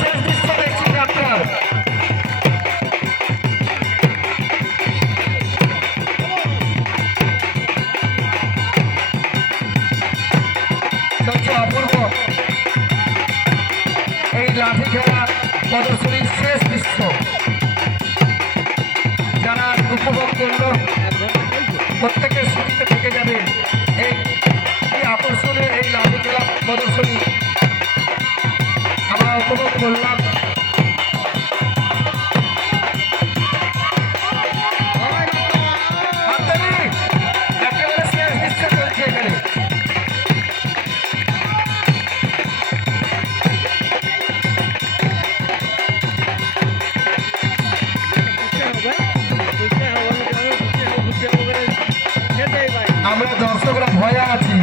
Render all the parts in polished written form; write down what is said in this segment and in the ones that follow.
শেষ দৃশ্য দেখছি ডাক্তার। অপূর্ব এই লাঠি খেলা প্রদর্শনীর শেষ দৃশ্য যারা উপভোগ করল প্রত্যেকের স্মৃতিতে থেকে যাবে এই আকর্ষণীয় এই লাঠি খেলা প্রদর্শনী আমরা উপভোগ করলাম। একেবারে শেষ দৃশ্য চলছে এখানে। আমরা দর্শকরা ভয়ে আছি,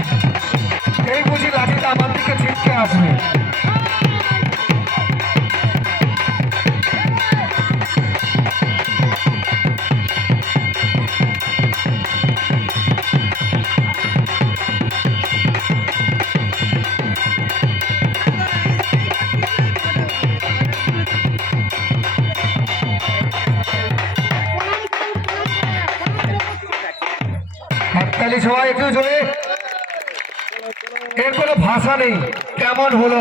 এই বুঝি লাঠিটা আমার দিকে ছিটকে আসবে। হাততালি সবাই একটু জোরে, এর কোনো ভাষা নেই, কেমন হলো।